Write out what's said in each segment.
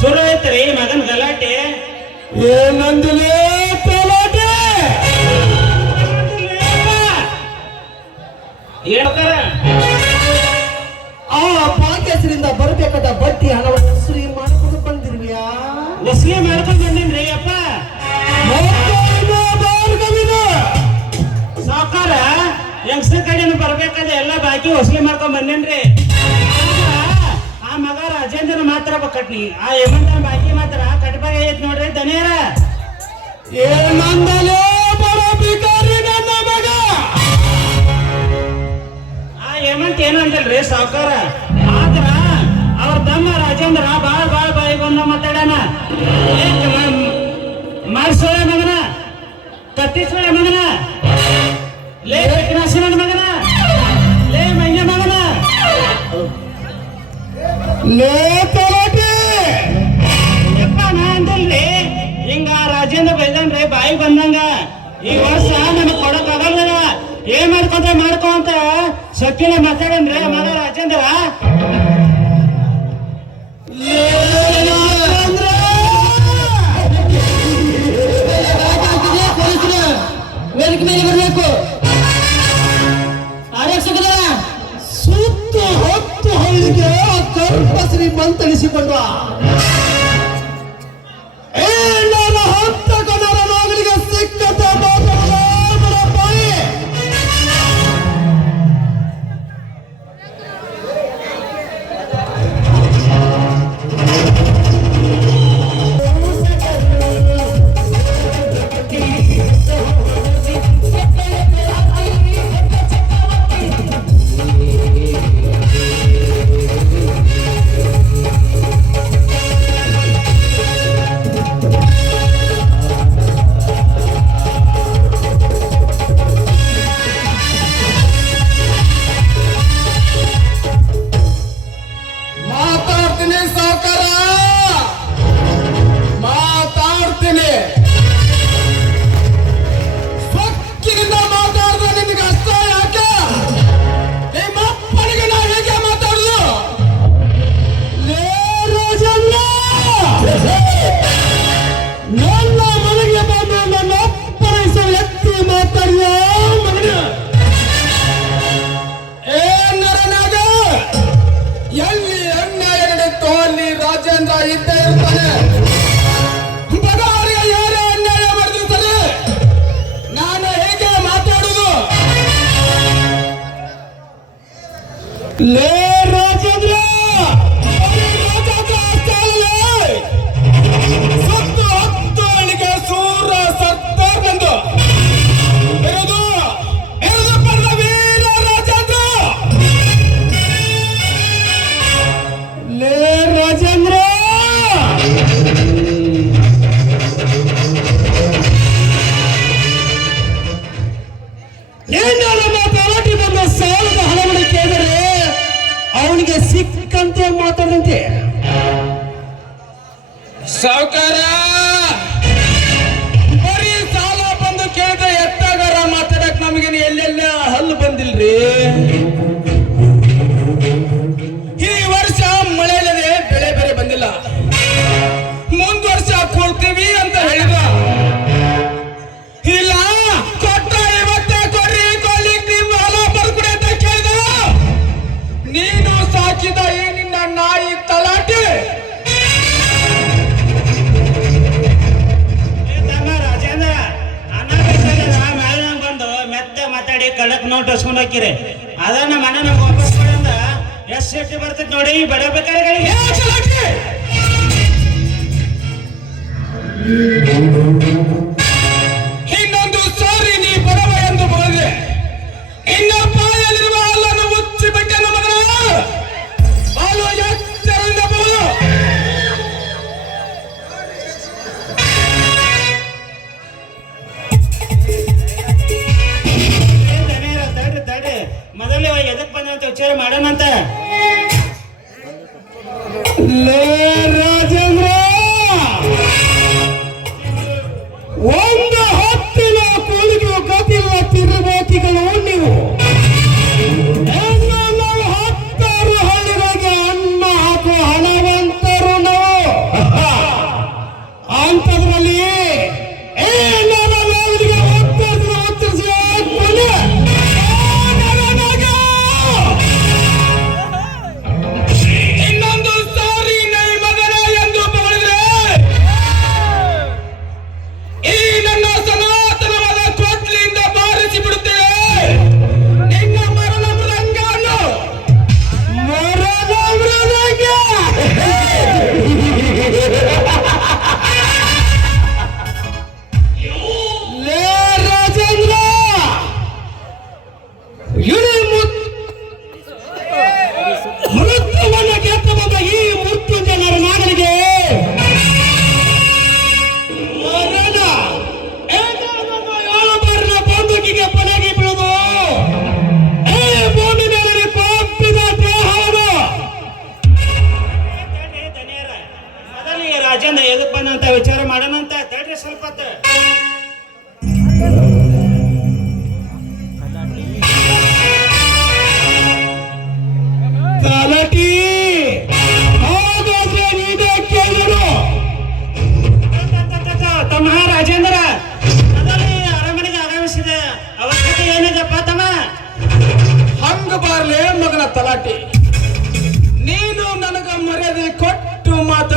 ಶುರು ಐತ್ರಿ ಮಗನ್ ಗಲಾಟೆ. ಏನಂದಿಲೇ ತಲಾಟೆ ಹೇಳ್ತಾರ. ಆ ಭಾಗ್ಯಶ್ರೀಯಿಂದ ಬರಬೇಕಾದ ಬತ್ತಿ ಹಣವನ್ನು ಸುರಿ ಮಾಡಿಕೊಂಡು ಬಂದಿರುವಿಯಾ? ವಸೂಲಿ ಮಾಡ್ಕೊಂಡ್ ಬಂದಿನ್ರಿ ಅಪ್ಪ. ಸಾಕಾರ ಬರ್ಬೇಕಾದ ಕಡೆನ ಬರ್ಬೇಕಾದ್ರೆ ಎಲ್ಲ ಬಾಕಿ ವಸೂಲಿ ಮಾಡ್ಕೊಂಡ್ ಬಂದೇನ್ರಿ. ರಾಜೇಂದ್ರ ಮಾತ್ರ ಬಕಟ್ನಿ ಆ ಯಮಂತನ ಬಾಕಿ ಮಾತ್ರ. ಕಟ್ಬಾಗ ಐತ್ ನೋಡ್ರಿ ದನಿಯರ ಏನಂದಲೇ ಬರ ಭಿಕಾರಿ ನನ್ನ ಮಗ. ಆ ಯಮಂತ ಏನು ಅಂತಲ್ರಿ ಸಾವುಕಾರ? ಆದ್ರ ಅವ್ರ ತಮ್ಮ ರಾಜೇಂದ್ರ ಬಾಳ ಬಾಳ ಬಾಯಿ ಬಂದ ಮಾತಾಡಣ ಮಾಡಿಸೋಳ ಮಗನ? ಕತ್ತಿಸೋಳ ಮಗನ? ಲೇ ಕಟ್ಟಿನಾಸನ ಮಗನ? ಲೇ ಮಂಜ ಮಗನ? ಲೇ ಸೊಕ್ಕಿನ ಮಾತಾಡನ್ರಿ ಮನ ರಾಜೇಂದ್ರ! ವೇದಿಕೆ ಮೇಲೆ ಬರಬೇಕು. ಆರಕ್ಷಕರ ಸುತ್ತು ಹೊತ್ತು ಹಳ್ಳಿಗೆ ಕರ್ಪಶ್ರೀ ಶ್ರೀ ಏ! ಲೇ ಸಾವುಕಾರ ಬರೀ ಮಾತಾಡಿ ಕಳ್ಳಕ್ ನೋಟ್ ಹಸ್ಕೊಂಡ್ ಹಾಕಿರಿ ಅದ ನಮ್ಮ ನಮ್ಗೆ ವಾಪಸ್ ಕೊಡಂದ ಎಷ್ಟ್ ಸೇಫ್ಟಿ ಬರ್ತೈತಿ ನೋಡಿ, ಬಡ ಬೇಕಾರಿಗಳಿಗೆ ಲೇ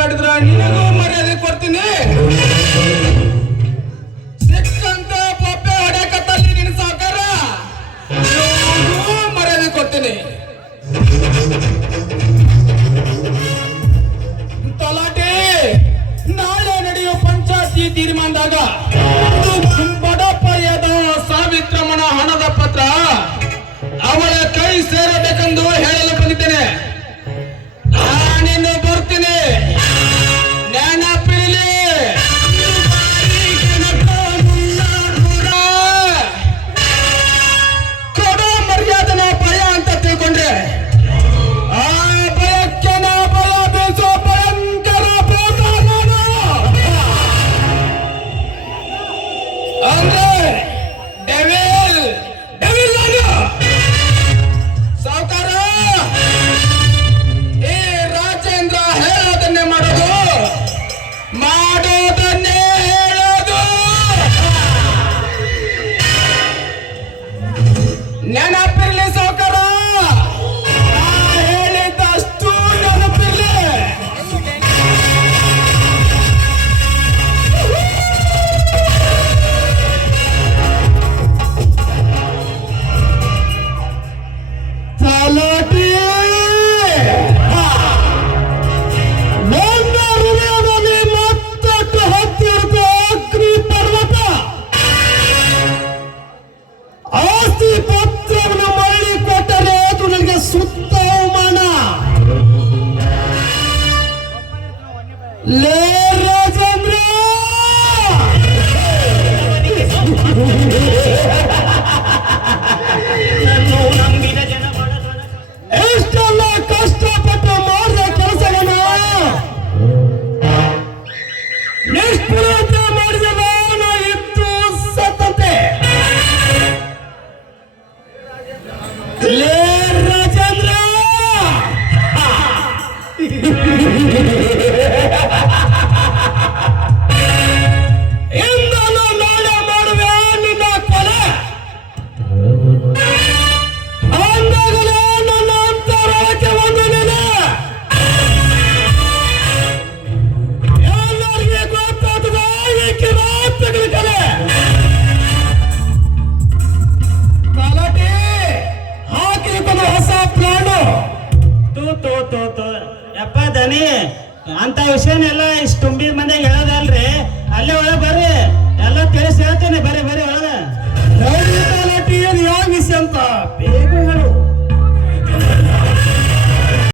ಮಾಡಿದ್ರ ನೀನ ಮಾಡ್ರಿ ಅಂತ ವಿಷಯನೆಲ್ಲ ಇಷ್ಟು ತುಂಬಿದ ಮಂದಿಗೆ ಹೇಳೋದಲ್ರಿ. ಅಲ್ಲೇ ಒಳಗೆ ಬರ್ರಿ. ಎಲ್ಲ ತಿಳಿಸಿ